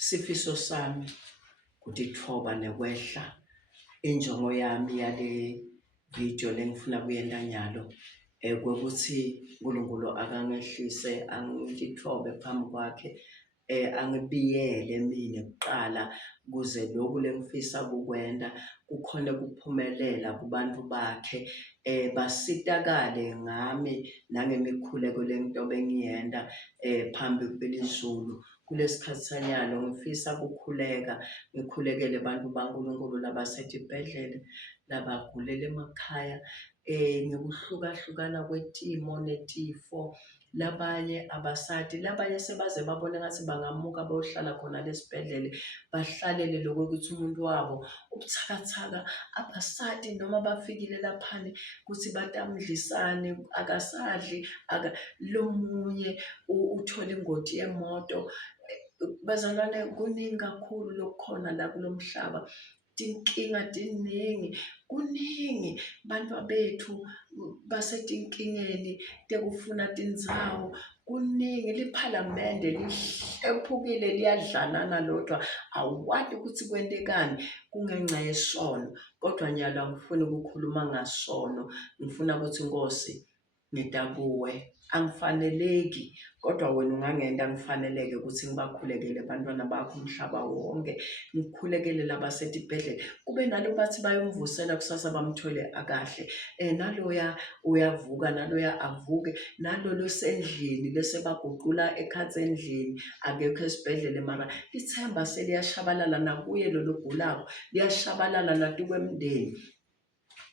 Sifiso sami ukutithoba nekwehla injongo yami yale video lengifuna kuyenza nyalo kwekuthi uNkulunkulu akangehlise angitithobe phambi kwakhe, angibiyele mina kuqala kuze lokhu lengifisa kukwenda kukhone kuphumelela kubantu bakhe, basitakale ngami nangemikhuleko lento bengiyenda phambi kwelizulu. Kulesikhathi sanyalo ngifisa kukhuleka, ngikhulekele bantu baNkulunkulu labasetibhedlela, labagulela emakhaya, ngekuhlukahlukana kwetimo netifo. Labanye abasati, labanye sebaze babone ngathi bangamuka bayohlala khona lesibhedlele bahlalele lokuthi umuntu wabo ubuthakathaka, abasati noma bafikile laphani kuthi batamdlisane akasadli lo munye uthola ingoti yemoto. Bazalwane, kuningi kakhulu lokukhona la kulo mhlaba, tinkinga tiningi, kuningi bantwa bethu basetinkingeni tekufuna tindzawo, kuningi liphalamende lihlephukile liyadlanana lodwa, awati ukuthi kwentekani kungenca yesono. Kodwa nyalo angifuni ukukhuluma ngasono, ngifuna ukuthi Nkosi ngita kuwe, angifaneleki kodwa wena ungangenta ngifaneleke ukuthi ngibakhulekele abantwana bakho umhlaba wonke, ngikhulekele labasetibhedlela. Kube nalo bathi bayomvusela kusasa bamthole akahle, naloya uyavuka, naloya avuke, nalolo sendlini bese baguqula ekhatsi endlini akekho esibhedlele, mara ithemba seliyashabalala nakuye lolo gulako, liyashabalala natikwemndeni.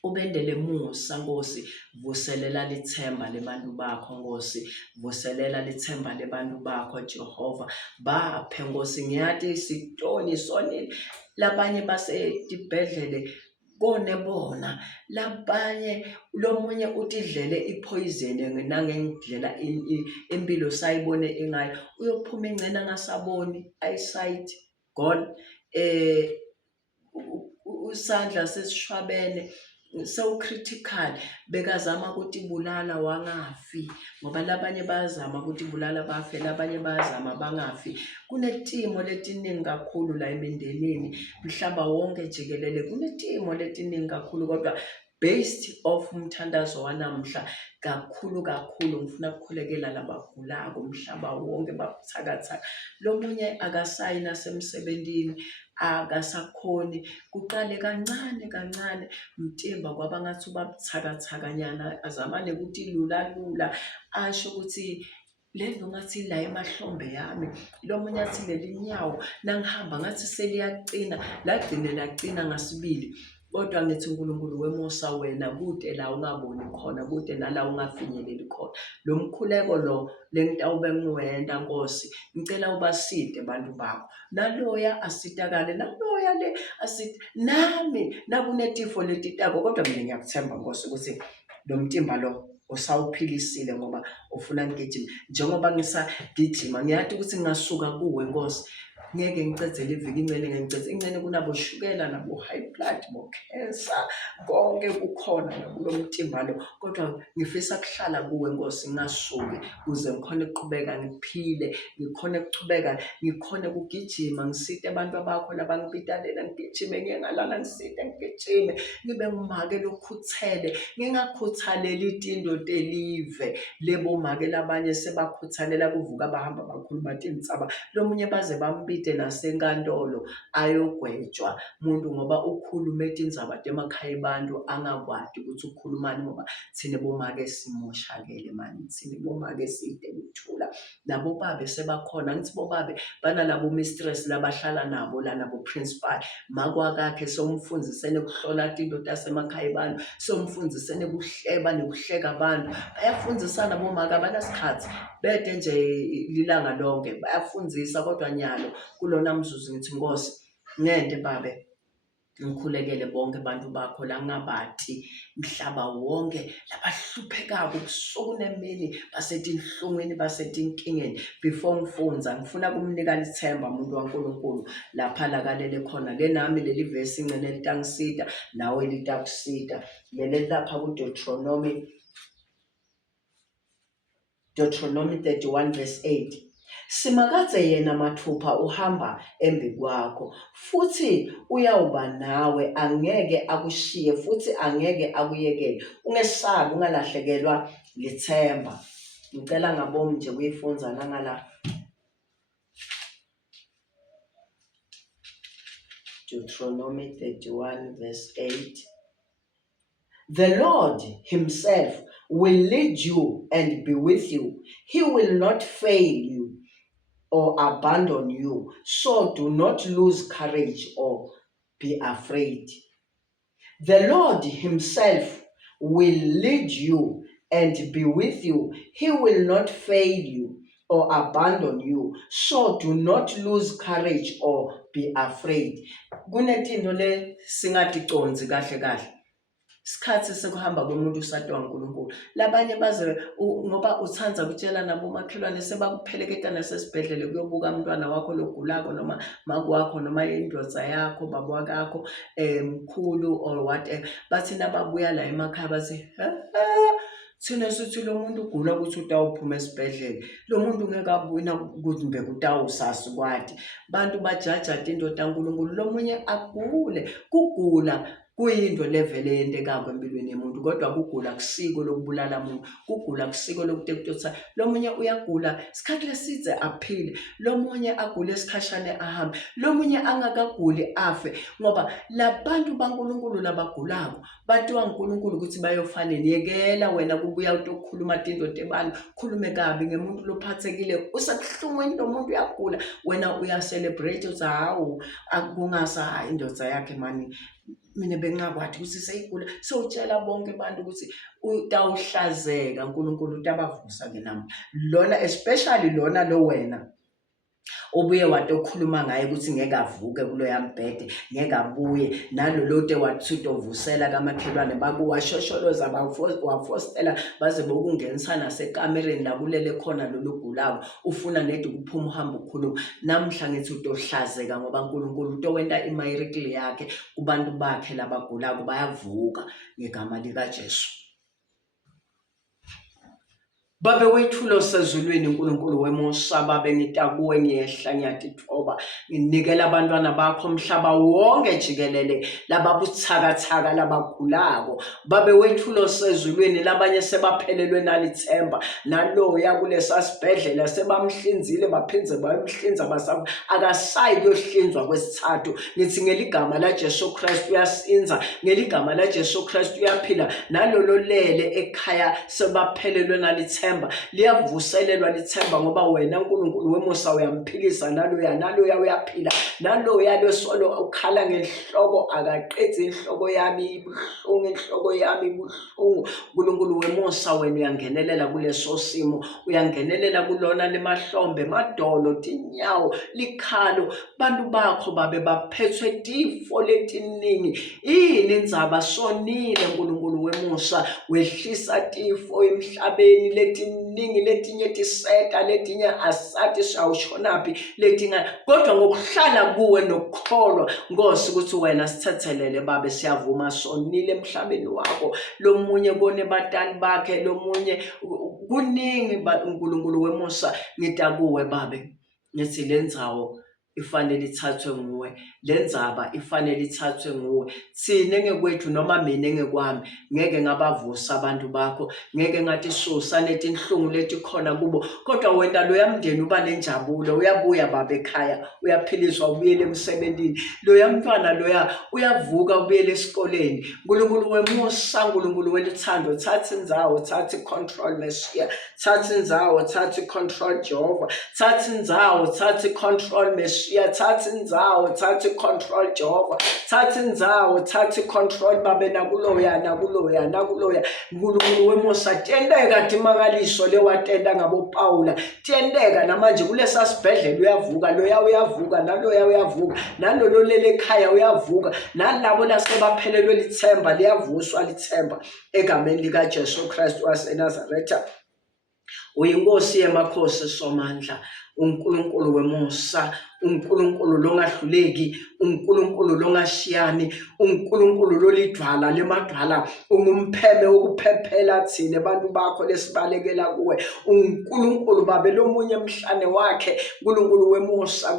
Ubendele musa Nkosi, vuselela lithemba lebantu bakho Nkosi, vuselela lithemba lebantu bakho Jehova. Baphe Nkosi, ngiyati sitoni sonile, labanye basetibhedlele kone bona, labanye lomunye utidlele ipoison nangendlela impilo sayibone ingayo, uyophuma ingcena angasaboni, eyesight gone, usandla sesishwabene, so critical. Bekazama ukutibulala wangafi, ngoba labanye bayazama ukutibulala bafe, labanye bayazama bangafi. Kunetimo letiningi kakhulu la emindenini, mhlaba wonke jikelele kunetimo letiningi kakhulu, kodwa based off umthandazo wanamhla kakhulu ngifuna ukukhulekela labagulako umhlaba wonke babuthakathaka. Lomunye akasayi nasemsebentini, akasakhoni, kuqale kancane kancane umtimba kwaba ngathi ubabuthakathakanyana, azamane ukuthi lula asho ukuthi lento ngathi la emahlombe yami, lomunye athi leli nyawo nangihamba ngathi seliyaqina, lagcine laqina ngasibili. Kodwa ngithi uNkulunkulu wemusa, wena kude la ungaboni khona, kude nala ungafinyeleli khona. Lo mkhuleko lo lengitawube ngiwenda Nkosi, ngicela ubaside abantu bakho, naloya asitakale, naloya le asite, nami nakunetifo letitako, kodwa mina ngiyakuthemba Nkosi ukuthi lo mtimba lo usawuphilisile ngoba ufuna ngigijime. Njengoba ngisagijima ngiyati ukuthi ngingasuka kuwe Nkosi, ngeke ngicedzele iviki ingcene kunabo shukela nabo high blood bo cancer, konke kukhona kulo mtimba lo, kodwa ngifisa kuhlala kuwe Nkosi, ngingasuki ukuze ngikhone ukuqhubeka ngiphile, ngikhone ukuchubeka, ngikhone ukugijima, ngisite abantu bakho labangibitalela, ngigijime ngingalala, ngisite ngigijime, ngibe ngumake lokhuthele, ngingakhuthaleli itindo telive lebo make labanye sebakhuthalela kuvuka bahamba bakhuluma tintsaba. Lomunye baze bambite nasenkantolo ayogwetshwa muntu ngoba ukhulume tindzaba temakhaya abantu angakwati ukuthi ukhulumani, ngoba thina bomake simoshakele mani, thina bomake siyide kuthula. Nabo babe sebakhona, ngithi bobabe banalabo mistress labahlala nabo la, nabo principal makwakakhe somfundzisene kuhlola tinto tasemakhaya abantu, somfundzisene kuhleba nekuhleka abantu, bayafundzisana bomake abanasikhathi, bede nje lilanga lonke bayafundzisa. Kodwa nyalo kulona mzuzu ngithi Nkosi ngente babe, ngikhulekele bonke abantu bakho la ngabati mhlaba wonke labahluphekako ubusuku nemini, basetinhlungwini basetinkingeni. Before ngifundza ngifuna kumnika lithemba umuntu waNkulunkulu lapha lakalele khona, ke nami leli verse ingcene litangisita nawe litakusita, lele lapha ku Deuteronomy 31 verse 8. Simakadze yena mathupha uhamba embi kwakho, futhi uyawuba nawe, angeke akushiye futhi angeke akuyekele. Ungesabi, ungalahlekelwa lithemba. Ngicela ngabomu nje kuyifunza nangala Deuteronomy 31 verse 8. The Lord himself will lead you and be with you. He will not fail you or abandon you. So do not lose courage or be afraid. The Lord himself will lead you and be with you. He will not fail you or abandon you. So do not lose courage or be afraid. Kunetinto le singaticonzi kahle kahle. Isikhathi sekuhamba komuntu usadwa uNkulunkulu. Labanye baze ngoba uthanza kutshela nabo makhelwane sebakupheleketa nasesibhedlele kuyobuka umntwana wakho logulako noma makwakho noma indodza yakho baba wakho mkhulu or whatever. Bathi nababuya la emakhaya bathi thina sithi lo muntu ugula ukuthi utawuphuma esibhedlele. Lo muntu ngeke abuye ukuthi mbe kutawusazi kwathi. Bantu bajaja indodda kaNkulunkulu. Lo munye agule, kugula kuyinto levele yentekako empilweni yomuntu, kodwa kugula kusiko lokubulala umuntu, kugula kusiko lokutekutotsa. Lo munye uyagula isikhathi lesidze aphile, lo munye agule isikhashane ahambe, lo munye angakaguli afe. Ngoba labantu baNkulunkulu labagulako batiwa uNkulunkulu ukuthi bayofanele. Yekela wena kubuya utokhuluma tindoda ebani, khulume kabi ngemuntu lophathekile, usakuhlungweni lo muntu uyagula, wena uyacelebrate uthi hawu akungasa indodza yakhe mani mina bengakwathi ukuthi seyigula. Sewutshela bonke abantu ukuthi utawuhlazeka uNkulunkulu utabavusa ke nami. Lona especially lona lo wena obuye watokhuluma ngaye ukuthi ngeke avuke kuloya mbhede, ngeke abuye, nalolo te wathi utovusela kamakhelwane bakuwashosholoza wafostela baze bokungenisa nasekamereni la kulele khona lolu gulawo, ufuna nedi ukuphuma uhamba ukhuluma. Namhla ngithi utohlazeka ngoba uNkulunkulu utowenta imiracle yakhe kubantu bakhe labagulako, bayavuka ngegama likaJesu. Babe wethulo sezulwini uNkulunkulu wemusa, babe ngita kuwe ngiyehla ngiyatithoba, nginikela abantwana bakho umhlaba wonke jikelele lababuthakathaka labagulako. Babe wethulo sezulwini labanye sebaphelelwe nalithemba, naloya kulesa sibhedlela sebamhlinzile baphinze bayomhlinza basafu akasayi kuyohlinzwa kwesithathu. Ngithi ngeligama la Jesu Christ uyasinza, ngeligama la Jesu Christ uyaphila. Nalolo lele ekhaya sebaphelelwe nalithemba liyavuselelwa lithemba, ngoba wena uNkulunkulu wemusa uyamphilisa. Naloya uyaphila, naloya losolo ukhala ngenhloko akaqedzi inhloko yami ibuhlungu, inhloko yami ibuhlungu. uNkulunkulu wemusa wena uyangenelela kuleso simo, uyangenelela kulona lemahlombe, madolo, tinyawo, likhalo. Bantu bakho babe baphethwe tifo letiningi. Yini indzaba? Sonile uNkulunkulu wemusa, wehlisa tifo emhlabeni letiningi, letinye tiseta, letinye asathi sawushonaphi, letinye kodwa ngokuhlala kuwe nokukholwa Nkosi ukuthi wena sithethelele babe siyavuma sonile emhlabeni wakho. Lo munye kone batali bakhe, lo munye kuningi uNkulunkulu wemusa. Ngita kuwe babe ngithi lendzawo ifanele ithathwe nguwe, lendzaba ifanele ithathwe nguwe. Thine ngekwethu noma mina ngekwami ngeke ngabavusa abantu bakho, ngeke ngathi susa netinhlungu leti khona kubo, kodwa wena loya mndeni uba nenjabulo. Uyabuya baba ekhaya, uyaphiliswa ubuyele emsebenzini. Loya mntwana loya uyavuka ubuyele esikoleni. uNkulunkulu wemusa, uNkulunkulu welithando, thatha indzawo, thatha control Messiah, thatha indzawo, thatha control Jehova, thatha indzawo, thatha control Messiah, thatha indzawo, thatha control Jehova, thatha indzawo, thatha control babe nakuloya. uNkulunkulu wemusa, tiyenteka timangaliso lewatenda ngabo Pawula, tiyenteka namanje kulesa sibhedlela uyavuka, loya uyavuka, naloya uyavuka, nalolo lele ekhaya uyavuka, nalabo lasebaphelelwe lithemba liyavuswa lithemba egameni likaJesu Christ waseNazaretha. Uyinkosi yemakhosi somandla, uNkulunkulu wemusa, uNkulunkulu longahluleki, uNkulunkulu longashiyani, uNkulunkulu lolidwala lemadwala, ungumpheme wokuphephela thina bantu bakho lesibalekela kuwe, uNkulunkulu babe lomunye emhlane wakhe, uNkulunkulu wemusa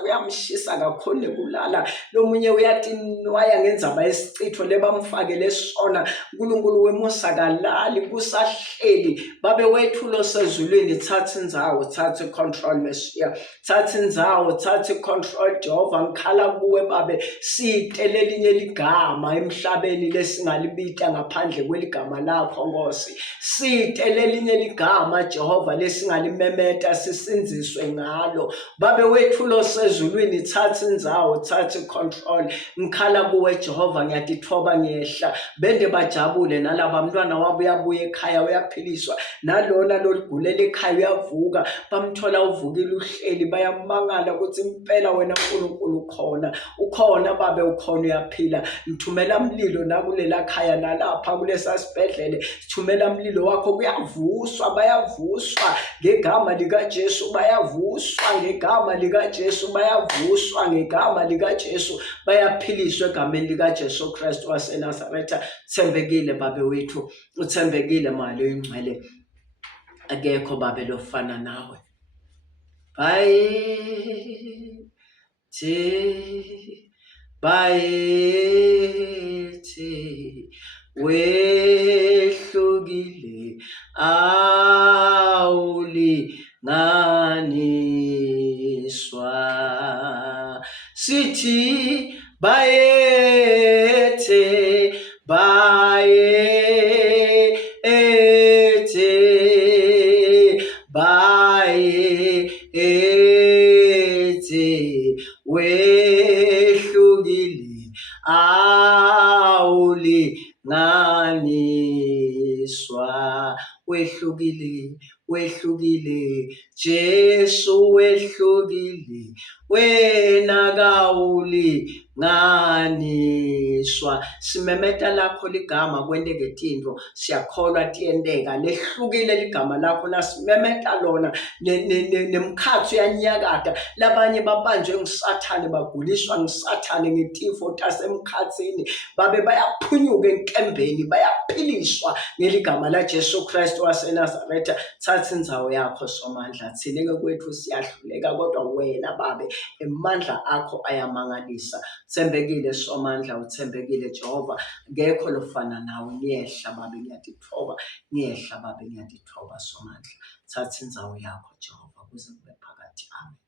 kuyamshisa kakhulu kulala, lomunye uyatinwaya ngendzaba yesicitho lebamfakele sona, uNkulunkulu wemusa kalali kusahleli, babe wethu losezulwini thatha indzawo, thatha control Messiah, thatha indzawo, thatha control Jehova, ngikhala kuwe babe, site lelinye ligama emhlabeni lesingalibita ngaphandle kweligama lakho Nkosi, site lelinye ligama Jehova lesingalimemeta sisinziswe ngalo, babe wethu losezulwini thatha indzawo, thatha control, ngikhala kuwe Jehova, ngiyatithoba ngiyehla, bende bajabule nalaba mntwana wabo uyabuya ekhaya uyaphiliswa, nalona loligulela ekhaya uyavuka, bamthola uvukile uhleli, bayamangala ukuthi impela wena uNkulunkulu ukhona babe, ukhona uyaphila. Ngithumela mlilo nakulela khaya nalapha kulesa sibhedlele, sithumela mlilo wakho, kuyavuswa, bayavuswa ngegama likaJesu, bayavuswa ngegama likaJesu, bayavuswa ngegama likaJesu, bayaphiliswa egameni likaJesu Kristu waseNazaretha. Thembekile babe wethu, uthembekile mali oyingcwele, akekho babe lofana nawe. Bayethe wehlukile awulinganiswa, sithi bayethe wehlukile awulinganiswa, wehlukile Jesu, wehlukile, wena kawulinganiswa. Simemeta lakho ligama kwenteke tinto, siyakholwa tiyenteka, lehlukile ligama lakho, nasimemeta lona nemkhatho yanyakata, labanye babanjwe ngusathane, baguliswa ngusathane ngetifo tasemkhatsini, babe bayaphunyuka enkembeni, bayaphiliswa ngeligama laJesu Kristu waseNazaretha. Thatha indzawo yakho Somandla, thina kwethu siyahluleka, kodwa wena babe emandla akho ayamangalisa. Thembekile Somandla, uthembekile Jehova, ngekho lofana nawe. Ngiyehla babe, ngiyatithoba, ngiyehla babe, ngiyatithoba Somandla. Thatha indzawo yakho Jehova kuze kube phakade. Amen.